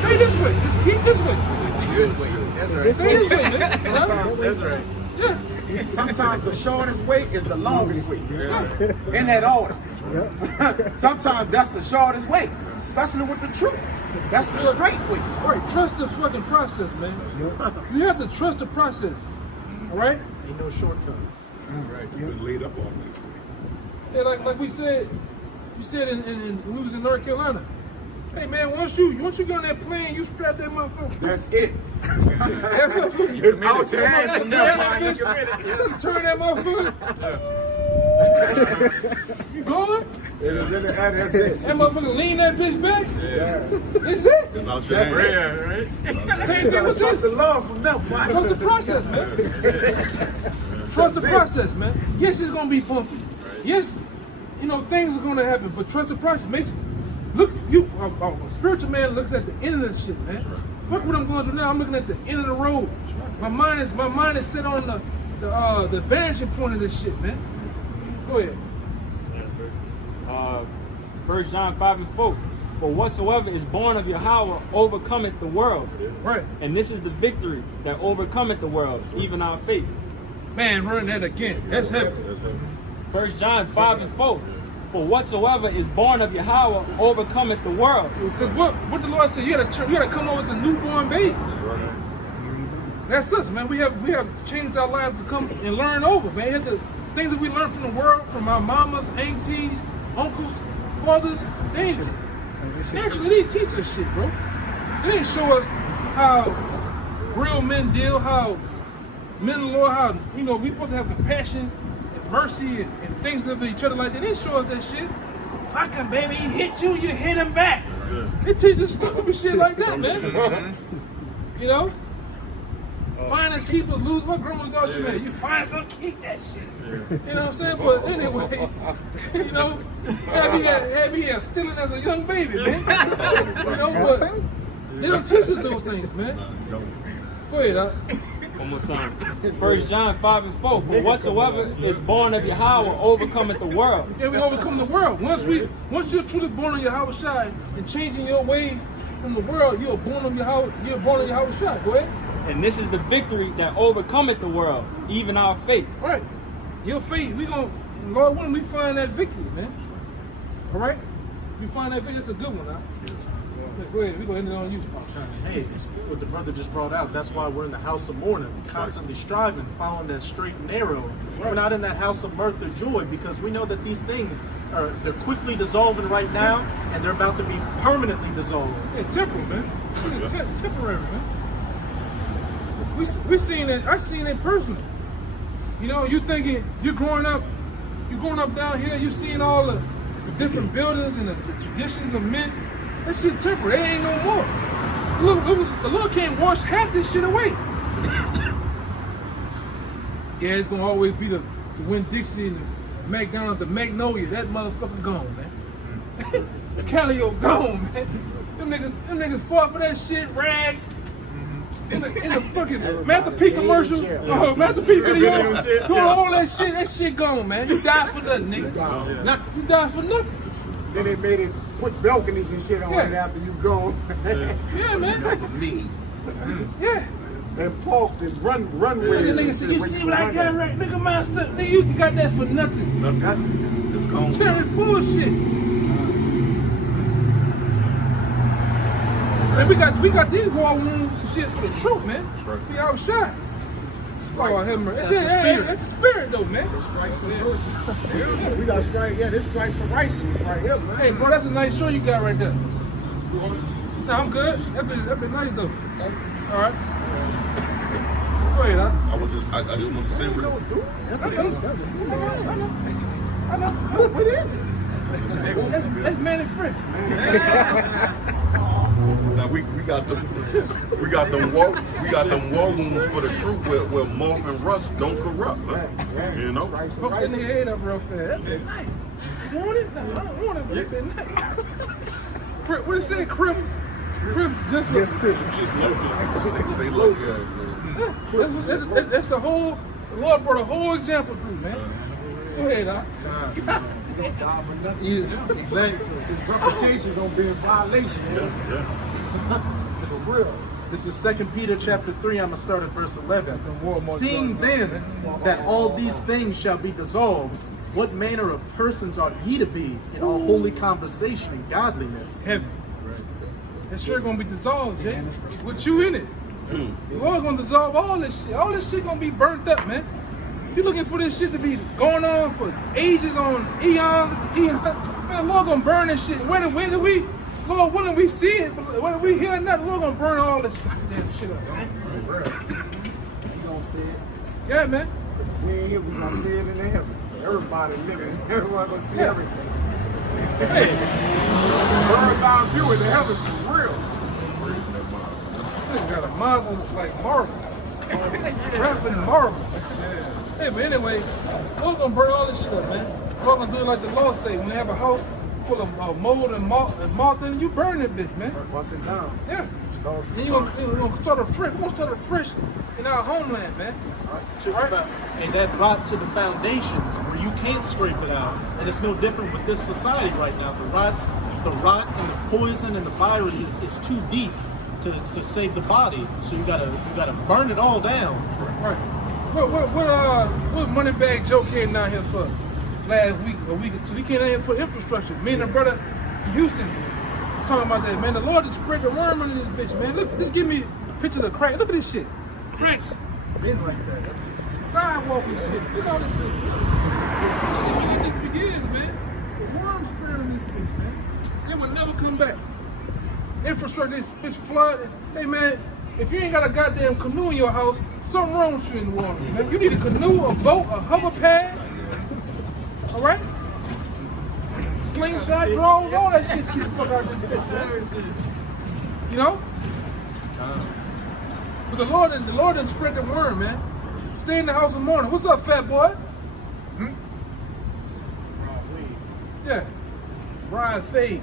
Stay this way. Just keep this way. Stay this way, man. That's right. Yeah. Sometimes the shortest way is the longest way. In that order. Sometimes that's the shortest way, especially with the truth. That's the straight way. All right, trust the fucking process, man. You have to trust the process. All right? Ain't no shortcuts. Right. You've been laid up on me. Yeah, like we said when we was in North Carolina. Hey man, once you get on that plane, you strap that motherfucker. That's it. It's out your hands from there, you turn that motherfucker. You going? That's it. That motherfucker lean that bitch back. Yeah. That's it. It's out your hands. Right? Same thing with Trust the Lord from them. Trust the process, man. Trust the process, man. Yes, it's gonna be bumpy. Yes, you know things are gonna happen, but trust the process. A spiritual man looks at the end of this shit, man. Fuck what I'm going to do now. I'm looking at the end of the road. My mind is set on the vanishing point of this shit, man. Go ahead. 1 John 5:4. For whatsoever is born of Yahweh overcometh the world. Right. And this is the victory that overcometh the world, even our faith. Man, run that again. That's heavy. 1 John 5:4. For whatsoever is born of Yahweh overcometh the world. Because what the Lord said, you gotta come over as a newborn baby. That's us, man. We have changed our lives to come and learn over, man. The things that we learn from the world, from our mamas, aunties, uncles, fathers, they didn't teach us shit, bro. They didn't show us how real men deal, how men of the Lord, how, you know, we supposed to have compassion and mercy and things for each other like that. They didn't show us that shit. Fucking baby, he hit you, you hit him back. They teach us stupid shit like that, man. You know? Find and keep or lose. My grandma thought she man, you find something, keep that shit. You know what I'm saying? But anyway, you know, had me stealing as a young baby, man. You know, but they don't teach us those things, man. Go ahead, One more time. 1 John 5:4. For whatsoever is born of Yahweh overcometh the world. Yeah, we overcome the world. Once you're truly born of Yahweh Shai and changing your ways from the world, you're born of Yahweh Shai. Go ahead. And this is the victory that overcometh the world, even our faith. Right. Your faith, Lord willing, we find that victory, man. All right? We find that victory. It's a good one, huh? Go ahead. We're going to end it on you. Hey, it's what the brother just brought out. That's why we're in the house of mourning, constantly striving, following that straight and narrow. Right. We're not in that house of mirth or joy because we know that these things they're quickly dissolving right now, and they're about to be permanently dissolved. Yeah, temporal, man. It's temporary, man. We seen it. I've seen it personally. You know, you thinking you're growing up down here. You seeing all the different buildings and the traditions of men. That shit temporary. It ain't no more. Look, the Lord can't wash half this shit away. Yeah, it's gonna always be the Winn-Dixie and the McDonald's, the Magnolia. That motherfucker gone, man. The Calio gone, man. Them niggas fought for that shit, rag. In the fucking Master P commercial, Master P video, doing all that shit gone, man. You died for nothing, nigga. Nothing. You died for nothing. Then they made it put balconies and shit on it after you gone. Yeah, man. Me. Yeah. And parks and runways. The nigga said, you see what I got right? Nigga, master, nigga, you got that for nothing. Nothing. It's gone. Terry bullshit. Man, we got these war wounds and shit for the truth, man. Right. We outshot. Oh, him. That's the spirit, though, man. We got stripes. Yeah, this stripes of righteousness right here, man. Hey, bro, that's a nice show you got right there. Nah, I'm good. That been nice, though. All right. Go ahead, huh? I just want to say real quick. I know. What is it? That's Manny Fresh. Now we got them war wounds for the truth where moth and rust don't corrupt, man. You know? Fuck that nigga head up real fast. That been nice. You want it? No, I don't want it, but it been nice. What it say? Crib just crib. They look good, man. That's the whole. The Lord brought a whole example through, man. Go ahead, huh? Exactly. His reputation gonna be in violation. It's real. This is 2 Peter chapter 3. I'm gonna start at verse 11. Seeing then that all these things shall be dissolved, what manner of persons ought ye to be in all holy conversation and godliness? Heavy. That sure gonna be dissolved, Jay. With you in it. The Lord's gonna dissolve all this shit. All this shit gonna be burnt up, man. You looking for this shit to be going on for ages, on eons. Man, the Lord gonna burn this shit. When do we, Lord, when do we see it? When we hear nothing, the Lord gonna burn all this goddamn shit up, man. You gonna see it. Yeah, man. We ain't here, we gonna see it in the heavens. Everybody living, everyone gonna see everything. Hey, Bird's eye view in the heavens for real. this got a marble like marble. Wrapped in marble. Hey, but anyway, Lord's gonna burn all this shit up, man. Lord's gonna do it like the law say. When they have a house full of mold and moth in it, you burn that bitch, man. Bust it down. Yeah. Then you're gonna start afresh. We're gonna start afresh in our homeland, man. Right? And that rot to the foundations where you can't scrape it out. And it's no different with this society right now. The rot and the poison and the viruses is too deep to save the body. So you gotta burn it all down. Right. What Moneybag Joe came down here for last week, a week or two? He came down here for infrastructure. Me and the brother in Houston talking about that, man. The Lord just spread the worm under this bitch, man. Look, just give me a picture of the crack. Look at this shit. Cracks. Been like that. Sidewalk and shit. Look at all this shit. We've been this for years, man. The worm spread on this bitch, man. They will never come back. Infrastructure, this bitch flood. Hey, man, if you ain't got a goddamn canoe in your house, something wrong with you in the water, man. You need a canoe, a boat, a hover pad. All right? Slingshot, drones, all that shit. Get the fuck out of this bitch, man. You know? But the Lord didn't spread the word, man. Stay in the house of mourning. What's up, fat boy? Yeah. Ride fade.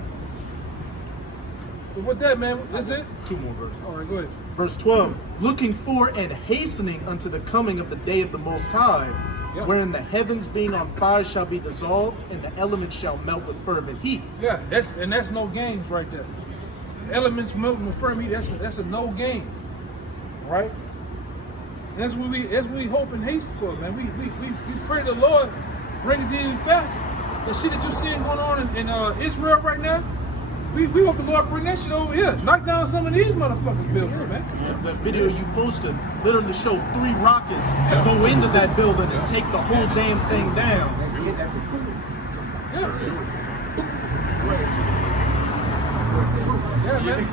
So with that, man, that's it? 2 more verses. All right, go ahead. Verse 12, looking for and hastening unto the coming of the day of the Most High, Yeah. wherein the heavens being on fire shall be dissolved, and the elements shall melt with fervent heat. Yeah, that's no games right there. The elements melting with firm heat, that's a no game. Right? And that's what we hope and haste for, man. We pray the Lord bring us in faster. The shit that you're seeing going on in Israel right now, we hope the Lord bring that shit over here. Knock down some of these motherfuckers buildings, man. That video you posted literally showed 3 rockets go into that building and take the whole damn thing down. Yeah, man.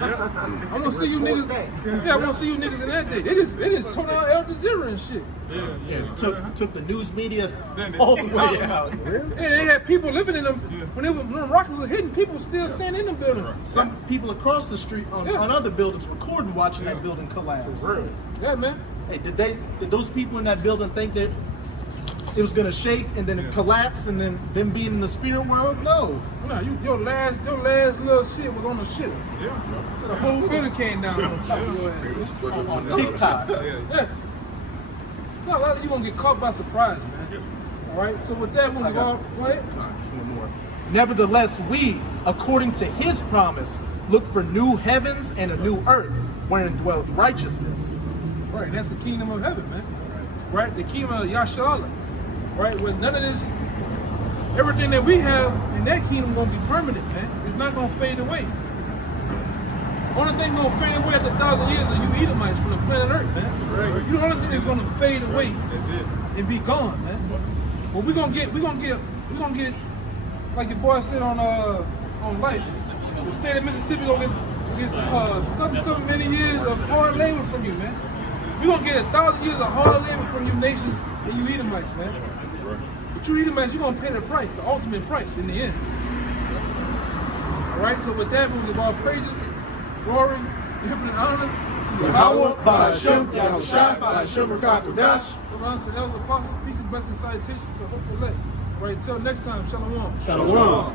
I'm gonna see you niggas. Yeah, I'm gonna see you niggas in that day. They just tore down Al Jazeera and shit. Yeah, took the news media all the way out. Yeah, they had people living in them when the rockets were hitting. People still standing in them buildings. Some people across the street on other buildings recording watching that building collapse. Yeah, man. Hey, did those people in that building think that it was gonna shake and then it collapse and then them being in the spirit world? No. No, your last little shit was on the shit. Yeah. So the whole building came down on top of your ass. On TikTok. Yeah. So a lot of you gonna get caught by surprise, man. All right. So with that, we'll go right. Just one more. Nevertheless, we, according to His promise, look for new heavens and a new earth, wherein dwelleth righteousness. Right. That's the kingdom of heaven, man. Right. The kingdom of Yasharallah. Right. With none of this, everything that we have in that kingdom gonna be permanent, man. It's not gonna fade away. Only thing gonna fade away after 1,000 years are you Edomites from the planet Earth, man. Right. You the only thing that's gonna fade away and be gone, man. But we're gonna get, like your boy said on Life, the state of Mississippi gonna get some many years of hard labor from you, man. We're gonna get 1,000 years of hard labor from you nations and you Edomites, man. But you Edomites, you're gonna pay the price, the ultimate price in the end. All right. So with that, we'll give all praises, glory, infinite honors to Yahweh, Ba'ashem, Yahushua, Ba'ashem, Rakakodash. that was apostle, peace and blessings, salutations to hopeful elect. Right, until next time, shalom. Shalom.